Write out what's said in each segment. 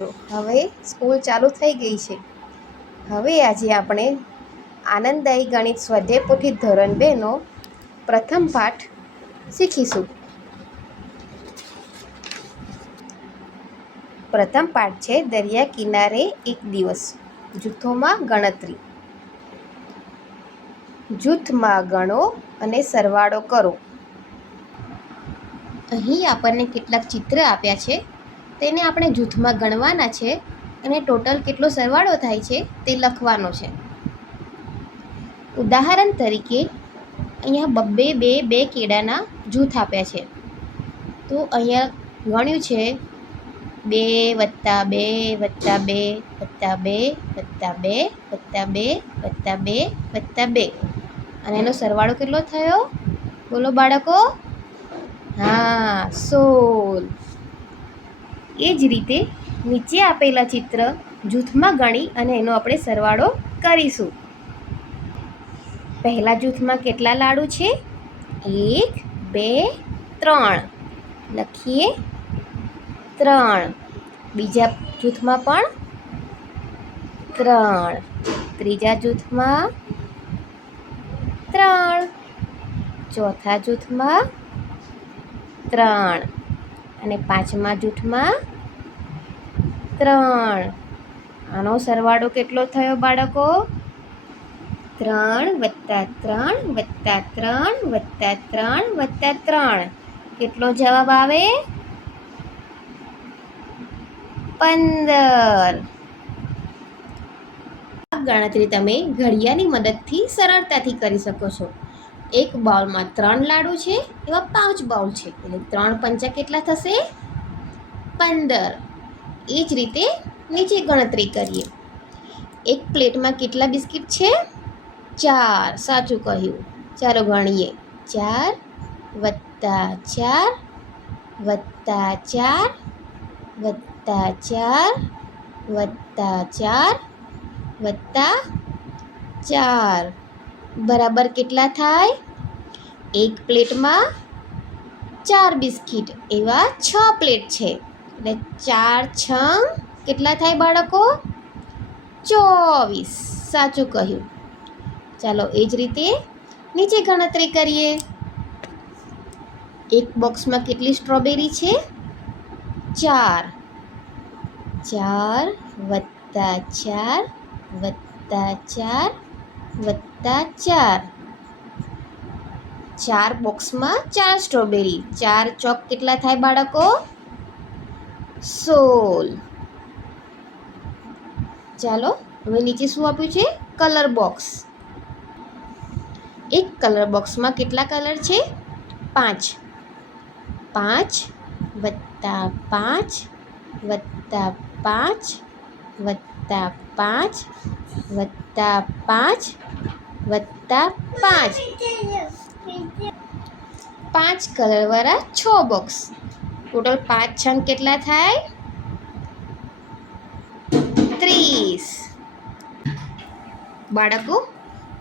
હવે સ્કૂલ ચાલુ થઈ ગઈ છે. હવે આજે આપણે આનંદદાયી ગણિત સ્વાધ્યાય પોથી ધોરણ 2 નો પ્રથમ પાઠ શીખીશું. પ્રથમ પાઠ છે દરિયા કિનારે એક દિવસ. જૂથોમાં ગણતરી. જૂથમાં ગણો અને સરવાળો કરો. અહીં આપણને કેટલાક ચિત્ર આપ્યા છે, તેને આપણે જૂથમાં ગણવાના છે અને ટોટલ કેટલો સરવાળો થાય છે તે લખવાનો છે. ઉદાહરણ તરીકે અહીંયા બબ્બે બે કેળાના જૂથ આપ્યા છે. તો અહીંયા ગણ્યું છે 2 + 2 + 2 + 2 + 2 + 2 + 2 + 2 અને એનો સરવાળો કેટલો થયો? બોલો બાળકો. હા, 16. એ જ રીતે નીચે આપેલા ચિત્ર જૂથમાં ગણી અને એનો આપણે સરવાળો કરીશું. પહેલા જૂથમાં કેટલા લાડુ છે? 1 2 3 લખીએ 3. બીજા જૂથમાં પણ 3. ત્રીજા જૂથમાં 3. ચોથા જૂથમાં 3 અને પાંચમા જૂથમાં 3. આનો સરવાળો કેટલો થયો બાળકો? 3 + 3 + 3 + 3 + 3. કેટલો જવાબ આવે? 15. આ ગણતરી તમે ઘડિયાળની મદદથી સરળતાથી કરી શકો છો. એક બાઉલમાં 3 લાડુ છે, એવા 5 બાઉલ છે, એટલે 3 પંચા કેટલા થશે? 15. એ જ રીતે નીચે ગણતરી કરીએ. એક પ્લેટમાં કેટલા બિસ્કિટ છે? 4. સાચું કહ્યું. ચાલો ગણીએ. 4 + 4 + 4 + 4 + 4 + 4 બરાબર કેટલા થાય? એક પ્લેટમાં 4 બિસ્કિટ, એવા 6 પ્લેટ છે, એટલે 4 × 6 કેટલા થાય બાળકો? 24. સાચું કહ્યું. ચાલો એ જ રીતે નીચે ગણતરી કરીએ. એક બોક્સમાં કેટલી સ્ટ્રોબેરી છે? 4. 4 + 4 + 4 + 4. 4 બોક્સમાં 4 સ્ટ્રોબેરી. 4 ચોક કેટલા થાય બાળકો? 16. ચાલો હવે નીચે શું આપ્યું છે? Colour box. એક કલર બોક્સમાં કેટલા કલર છે? 5. 5 + 5 + 5 + 5 + 5 + 5. 5 કલરવાળા 6 બોક્સ. ટોટલ 5 × 6 કેટલા થાય? 30. બાળકો,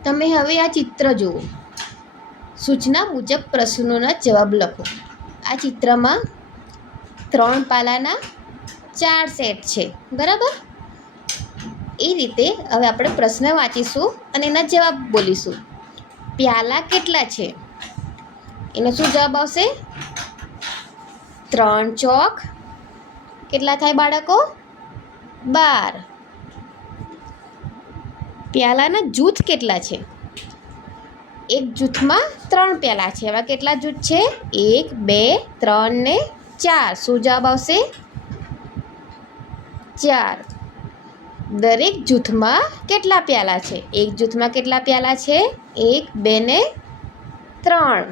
તમે હવે આ ચિત્ર જુઓ. સૂચના મુજબ પ્રશ્નોના જવાબ લખો. આ ચિત્રમાં 3 પાલાના 4 સેટ છે, બરાબર? એ રીતે હવે આપણે પ્રશ્ન વાંચીશું અને એના જવાબ બોલીશું. પ્યાલા કેટલા છે? એનો શું જવાબ આવશે? 3 ચોક કેટલા થાય બાળકો? 12. પ્યાલાના જૂથ કેટલા છે? એક જૂથમાં 3 પ્યાલા છે, એવા કેટલા જૂથ છે? 1 2 3 ને 4. શું જવાબ આવશે? 4. દરેક જૂથમાં કેટલા પ્યાલા છે? એક જૂથમાં કેટલા પ્યાલા છે? 1 2 ને 3.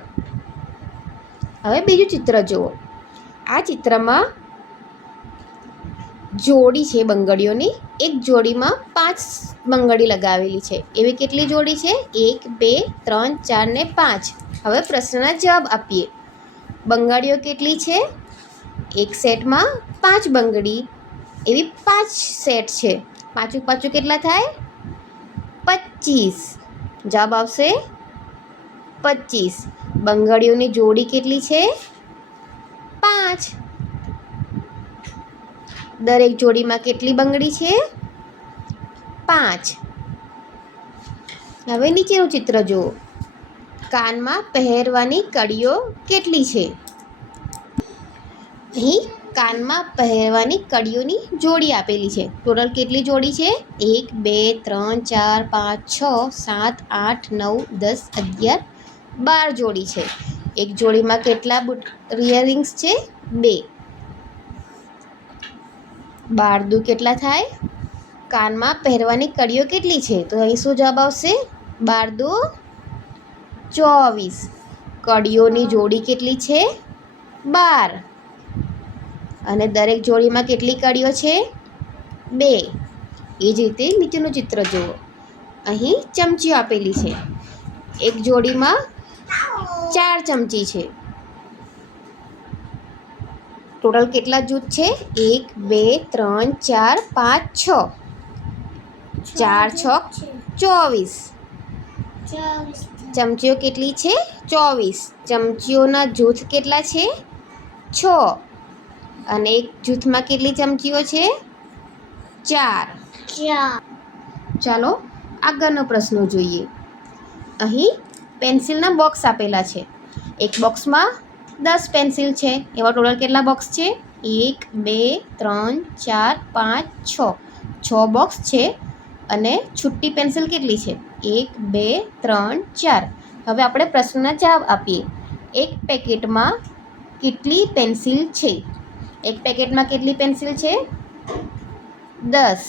હવે બીજું ચિત્ર જુઓ. આ ચિત્રમાં જોડી છે બંગડીઓની. એક જોડીમાં 5 બંગડી લગાવેલી છે. એવી કેટલી જોડી છે? 1 2 3 4 ને 5. હવે પ્રશ્નના જવાબ આપીએ. બંગડીઓ કેટલી છે? એક સેટમાં 5 બંગડી, એવી 5 સેટ છે. પાછું પાછું કેટલા થાય? 25. જવાબ આવશે 25. બંગડીઓની જોડી કેટલી છે? 5. દરેક જોડીમાં કેટલી બંગડી છે? 5. હવે નીચેનું ચિત્ર જુઓ. કાનમાં પહેરવાની કડીઓ કેટલી છે? અહીં કાનમાં પહેરવાની કડીઓની જોડી આપેલી છે. ટોટલ કેટલી જોડી છે? 1 2 3 4 5 6 7 8 9 10 11 12 જોડી છે. એક જોડીમાં કેટલા ઇયરિંગ્સ છે? 2. 12 દુ કેટલા થાય? કાનમાં પહેરવાની કડીઓ કેટલી છે? તો અહીં શું જવાબ આવશે? 12 દુ 24. કડીઓની જોડી કેટલી છે? 12. અને દરેક જોડીમાં કેટલી કડીઓ છે? 2. એ જ રીતે નીચેનું ચિત્ર જુઓ. અહીં ચમચીઓ આપેલી છે. એક જોડીમાં 4 ચમચી છે. ટોટલ કેટલા જૂથ છે? 1 2 3 4 5 6. 4 6 24. ચમચીઓ કેટલી છે? 24. ચમચીઓના જૂથ કેટલા છે? 6. અને એક જૂથમાં કેટલી ચમચીઓ છે? 4. ચાલો આગળનો પ્રશ્ન જોઈએ. અહીં પેન્સિલના બોક્સ આપેલા છે. એક બોક્સમાં 10 પેન્સિલ છે. એવા ટોટલ કેટલા બોક્સ છે? 1 2 3 4 5 6. 6 બોક્સ છે. અને છૂટી પેન્સિલ કેટલી છે? 1 2 3 4. હવે આપણે પ્રશ્નના જવાબ આપીએ. એક પેકેટમાં કેટલી પેન્સિલ છે? એક પેકેટમાં કેટલી પેન્સિલ છે? 10.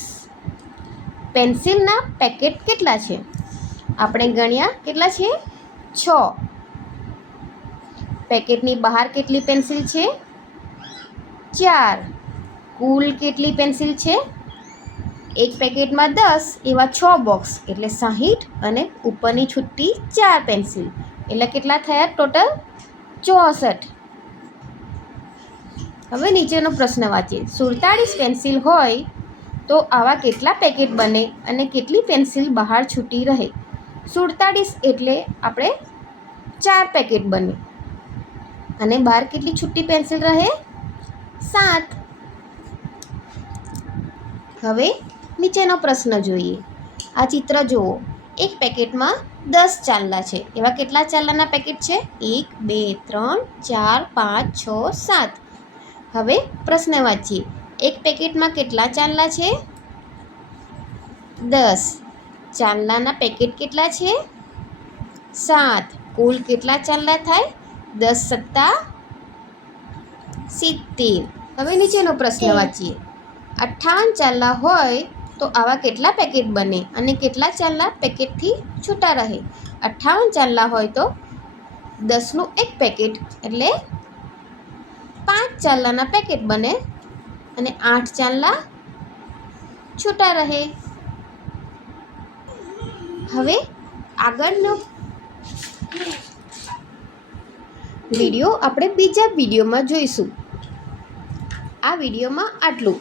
પેન્સિલના પેકેટ કેટલા છે? આપણે ગણ્યા કેટલા છે? 6. પેકેટની બહાર કેટલી પેન્સિલ છે? 4. કુલ કેટલી પેન્સિલ છે? એક પેકેટમાં 10 એવા 6 બોક્સ એટલે 60 અને ઉપરની છૂટી 4 પેન્સિલ એટલે કેટલા થયા ટોટલ? 64. હવે નીચેનો પ્રશ્ન વાંચીએ. 47 પેન્સિલ હોય તો આવા કેટલા પેકેટ બને અને કેટલી પેન્સિલ બહાર છૂટી રહે? 47 એટલે આપણે 4 પેકેટ બને અને બહાર કેટલી છૂટી પેન્સિલ રહે? 7. હવે નીચેનો પ્રશ્ન જોઈએ. આ ચિત્ર જુઓ. એક પેકેટમાં 10 ચાંદલા છે. એવા કેટલા ચાંદલાના પેકેટ છે? 1 2 3 4 5 6 7. હવે પ્રશ્ન વાંચીએ. એક પેકેટમાં કેટલા ચાંદલા છે? 10. ચાંદલાના પેકેટ કેટલા છે? 7. કુલ કેટલા ચાંદલા થાય? 10 સત્તા 70. હવે નીચેનો પ્રશ્ન વાંચીએ. 58 ચાંદલા હોય તો આવા કેટલા પેકેટ બને અને કેટલા ચાંદલા પેકેટથી છૂટા રહે? 58 ચાંદલા હોય તો 10નું એક પેકેટ એટલે 5 ચાંદલાના પેકેટ બને અને 8 ચાંદલા છૂટા રહે. હવે આગળનો વિડીયો આપણે બીજા વિડીયોમાં જોઈશું. આ વિડીયોમાં આટલું.